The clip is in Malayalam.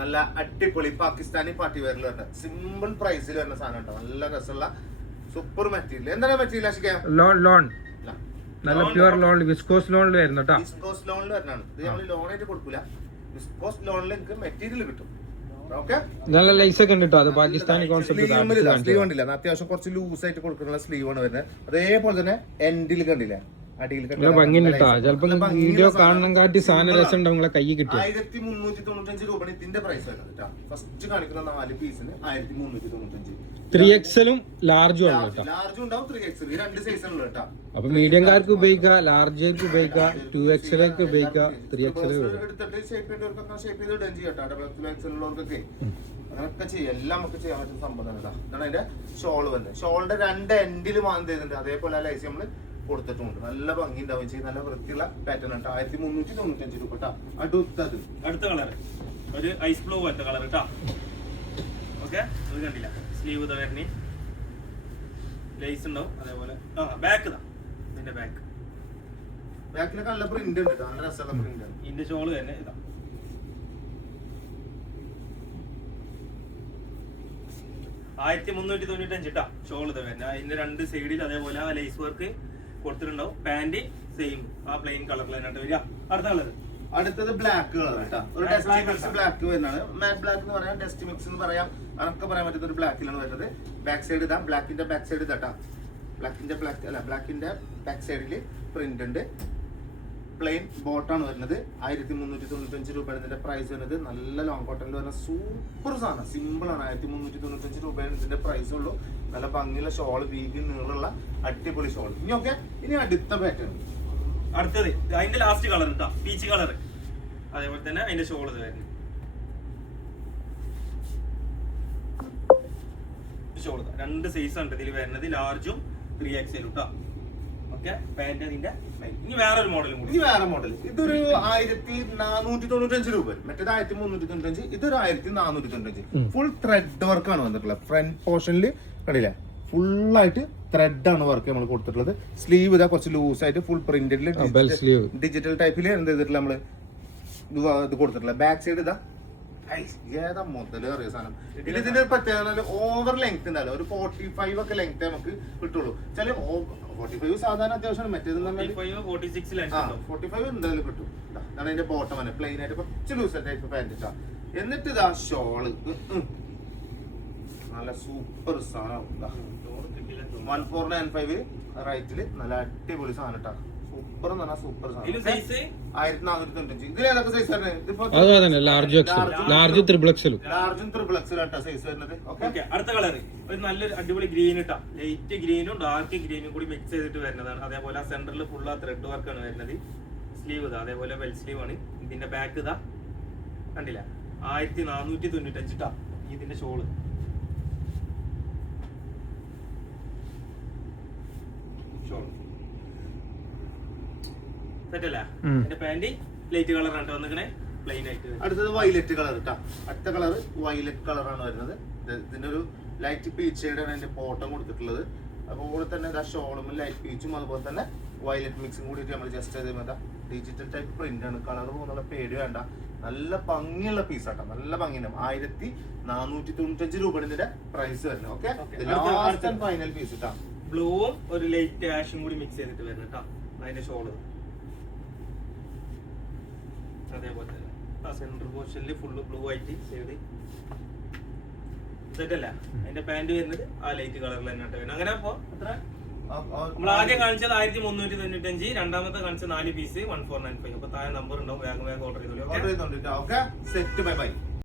നല്ല അടിപൊളി പാകിസ്ഥാനി പാർട്ടി വെയറിൽ വരുന്ന സിമ്പിൾ പ്രൈസിൽ വരുന്ന സാധനം കേട്ടോ. നല്ല രസമുള്ള സൂപ്പർ മെറ്റീരിയൽ. എന്താണ് മെറ്റീരിയൽ ആശിക്കാം? ലോൺ നല്ല പ്യുവർ ലോൺ, വിസ്കോസ് ലോണിൽ വരുന്ന കേട്ടോ. വിസ്കോസ് ലോണിൽ വരുന്നതാണ് ഇത്. നമ്മൾ ലോണായിട്ട് കൊടുക്കൂല, വിസ്കോസ് ലോണിൽ നിങ്ങൾക്ക് മെറ്റീരിയൽ കിട്ടും. നല്ല ലൈസ് ഒക്കെ ഉണ്ട് കേട്ടോ. അത് പാകിസ്ഥാനി കോൺസെപ്റ്റ്. സ്ലീവ് കണ്ടില്ല, അത്യാവശ്യം കുറച്ച് ലൂസ് ആയിട്ട് കൊടുക്കുന്ന സ്ലീവ് ആണ് വരുന്നത്. അതേപോലെ തന്നെ എൻഡിൽ കണ്ടില്ല, അടിയിൽ ഭംഗിയുണ്ട് കേട്ടോ. ചിലപ്പോ വീഡിയോ കാണണം കാട്ടി സാധനം രസം ഉണ്ടാവും നിങ്ങളെ കൈ കിട്ടി. 1395 രൂപ ഇതിന്റെ പ്രൈസ് വരുന്നത് കേട്ടോ. ഫസ്റ്റ് കാണിക്കുന്ന 4 പീസിന് 1395. 3XL-ഉം ലാർജും ആണ് കേട്ടോ. ലാർജും ഉണ്ടാവും 3XL, ഈ 2 സൈസാണ് കേട്ടോ. അപ്പൊ മീഡിയംകാർക്ക് ഉപയോഗിക്കാം, ലാർജേക്ക് ഉപയോഗിക്കാം, 2XL-ക്ക് ഉപയോഗിക്കാം, 3XL എടുത്തിട്ട് ഷേപ്പ് ചെയ്തവർക്കൊക്കെ ഷേപ്പ് ചെയ്ത് ഇടാൻ ചെയ്യാം കേട്ടോ. 2XL ഉള്ളവർക്കൊക്കെ അങ്ങനെയൊക്കെ ചെയ്യാം. എല്ലാം നമുക്ക് ചെയ്യാൻ പറ്റുന്ന സംഭവം ഇതാണ്. ഇതാണ് അതിന്റെ ഷോൾ വരുന്നത്. ഷോളിന്റെ 2 എൻഡിൽ മാന്തി ചെയ്തിട്ടുണ്ട്. അതേപോലെ ആ ലൈസ് നമ്മള് കൊടുത്തിട്ടുണ്ട്. നല്ല ഭംഗി ഉണ്ടാവും ചെയ്യും. നല്ല വൃത്തിയുള്ള പാറ്റേൺ ആണ്. 1395 രൂപ കേട്ടോ. അടുത്ത കളർ ഒരു ഐസ് ബ്ലൂ പോലത്തെ കളർ കേട്ടോ. ഓക്കെ, അത് കണ്ടില്ല, സ്ലീവ് വരണി ലൈസ് ഉണ്ടാവും. അതേപോലെ ബാക്ക് ഇതാ, ഇതിന്റെ ബാക്കിലൊക്കെ നല്ല പ്രിന്റ് ഉണ്ട്. നല്ല രസമുള്ള പ്രിന്റ് ആണ്. ഇതിന്റെ ഷോള് തന്നെ ഇതാ. $1395 ഷോൾ ഇത് വരുന്നത്. അതിന്റെ 2 സൈഡിൽ അതേപോലെ ആ ലൈസ് വർക്ക് കൊടുത്തിട്ടുണ്ടാവും. പാന്റ് സെയിം ആ പ്ലെയിൻ കളറിൽ തന്നെ വരിക. അടുത്ത കളർ, അടുത്തത് ബ്ലാക്ക് കളർ കേട്ടോ. ഒരു ഡസ്റ്റ് മിക്സ് ബ്ലാക്ക് വരുന്നതാണ്. മാറ്റ് ബ്ലാക്ക് എന്ന് പറയാം, ഡസ്റ്റ് മിക്സ് എന്ന് പറയാം, അതൊക്കെ പറയാൻ പറ്റുന്ന ഒരു ബ്ലാക്കിലാണ് വരുന്നത്. ബാക്ക് സൈഡ് ഇതാ, ബ്ലാക്കിന്റെ ബാക്ക് സൈഡ് ഇതാ. ബ്ലാക്കിന്റെ ബാക്ക് സൈഡിൽ പ്രിന്റ് ഉണ്ട്. പ്ലെയിൻ ബോട്ടാണ് വരുന്നത്. 1395 രൂപയാണ് ഇതിന്റെ പ്രൈസ് വരുന്നത്. നല്ല ലോങ് കോട്ടണിൽ വരുന്ന സൂപ്പർ സാധനം, സിമ്പിൾ ആണ്. 1395 രൂപയാണ് ഇതിന്റെ പ്രൈസ് ഉള്ളൂ. നല്ല ഭംഗിയുള്ള ഷോള്, വീതി നീളമുള്ള അടിപൊളി ഷോൾ. ഇനി അടുത്ത പാറ്റേൺ, അടുത്തത് അതിന്റെ ലാസ്റ്റ് കളർ കേട്ടോ, പീച്ച് കളർ. അതേപോലെ തന്നെ അതിന്റെ ഷോൾ ഇത് വരുന്നത്. ഷോൾ 2 സൈസ് ഉണ്ട് ഇതിൽ വരുന്നത്, ലാർജും 3XL കേട്ടോ. ഓക്കെ, പാന്റ് അതിന്റെ. ഇനി വേറൊരു മോഡലും കൂടി. വേറെ മോഡൽ ഇതൊരു 1495 രൂപ. മറ്റേത് 1395, ഇതൊരു 1495. ഫുൾ ത്രെഡ് വർക്ക് ആണ് വന്നിട്ടുള്ളത്. ഫ്രണ്ട് പോർഷനിൽ കണ്ടില്ലേ, ഫുള്ളായിട്ട് ത്രെഡ് ആണ് വർക്ക് നമ്മൾ കൊടുത്തിട്ടുള്ളത്. സ്ലീവ് ഇതാ കുറച്ച് ലൂസ് ആയിട്ട് ഫുൾ പ്രിന്റഡിൽ ഡിജിറ്റൽ ടൈപ്പിൽ എന്ത് ചെയ്തിട്ടില്ല നമ്മള് ഇത് കൊടുത്തിട്ടില്ല. ബാക്ക് സൈഡ് ഇതാ ഏതാ മുതല് അറിയ സാധനം. ഇതിന്റെ പ്രത്യേകത ഓവർ ലെങ്ത് ഉണ്ടാവില്ല. ഒരു 45 ഒക്കെ ലെങ്ത് നമുക്ക് കിട്ടുള്ളൂ. ചില 45 സാധാരണ അത്യാവശ്യം, മറ്റേത് 45 എന്തായാലും കിട്ടും. അതാണ് അതിന്റെ ബോട്ടം തന്നെ പ്ലെയിൻ ആയിട്ട് കുറച്ച് ലൂസ് ടൈപ്പ് പാന്റ് ഇട്ടാ. എന്നിട്ട് ഇതാ ഷോള് നല്ല സൂപ്പർ സാധനം. 1495 റൈറ്റില് നല്ല അടിപൊളി സാധനം ഇട്ടാ. സൂപ്പർ എന്ന് പറഞ്ഞാൽ സൂപ്പർ സാധനം. 1495. ഇതിൽ ഏതൊക്കെ സൈസ് വരുന്നത്? ലാർജും ത്രിബിൾ എക്സലും സൈസ് വരുന്നത്. അടുത്ത കളർ ഒരു നല്ലൊരു അടിപൊളി ഗ്രീൻ ഇട്ടാ. ലൈറ്റ് ഗ്രീനും ഡാർക്ക് ഗ്രീനും കൂടി മിക്സ് ചെയ്തിട്ട് വരുന്നതാണ്. അതേപോലെ ആ സെന്ററിൽ ഫുൾ ആ ത്രെഡ് വർക്ക് ആണ് വരുന്നത്. സ്ലീവ് ഇതാ, അതേപോലെ വെൽ സ്ലീവ് ആണ്. ഇതിന്റെ ബാക്ക് ഇതാ കണ്ടില്ല, 1495 ട്ടാ. ഇതിന്റെ ഷോള് സെറ്റല്ലേ. ഇതിന്റെ പാന്റ് ലൈറ്റ് കളർ ആണ് വന്നിക്കണേ, പ്ലെയിൻ ആയിട്ട്. അടുത്തത് വയലറ്റ് കളർ കേട്ടോ. അടുത്ത കളർ വയലറ്റ് കളറാണ് വരുന്നത്. ഇതിന്റെ ഒരു ലൈറ്റ് പീച്ച് ഷെയ്ഡാണ് അതിന്റെ ബോട്ടം കൊടുത്തിട്ടുള്ളത്. അതുപോലെ തന്നെ ഇതാ ഷോളും ലൈറ്റ് പീച്ചും അതുപോലെ തന്നെ വയലറ്റ് മിക്സും കൂടിയിട്ട് നമ്മൾ ജസ്റ്റ് ചെയ്ത് മതി. ഡിജിറ്റൽ ടൈപ്പ് പ്രിന്റ് ആണ്. കളർ പോകുന്നുള്ള പേടി വേണ്ട. നല്ല ഭംഗിയുള്ള പീസാട്ടോ, നല്ല ഭംഗിയുണ്ടാവും. 1495 രൂപയാണ് ഇതിന്റെ പ്രൈസ് വരുന്നത്. Okay, last and final piece കേട്ടോ. ബ്ലൂവും ഒരു ലൈറ്റ് ആഷും കൂടി മിക്സ് ചെയ്തിട്ട് വരുന്നത് കേട്ടോ. അതിന്റെ ഷോള് അതേപോലെ തന്നെ ആ സെൻട്രൽ പോർഷനിൽ ഫുള്ള് ബ്ലൂ ആയിട്ട് സൈഡ് സെറ്റല്ല. അതിന്റെ പാന്റ് വരുന്നത് ആ ലൈറ്റ് കളറിൽ തന്നെ വരുന്നത്. അങ്ങനെ അപ്പൊ എത്ര നമ്മൾ ആദ്യം കാണിച്ചത് 1395, രണ്ടാമത്തെ കാണിച്ചത് 4 പീസ് 1495. അപ്പൊ താഴെ നമ്പർ ഉണ്ടാവും, വേഗം ഓർഡർ ചെയ്തോളൂ. Set bye bye.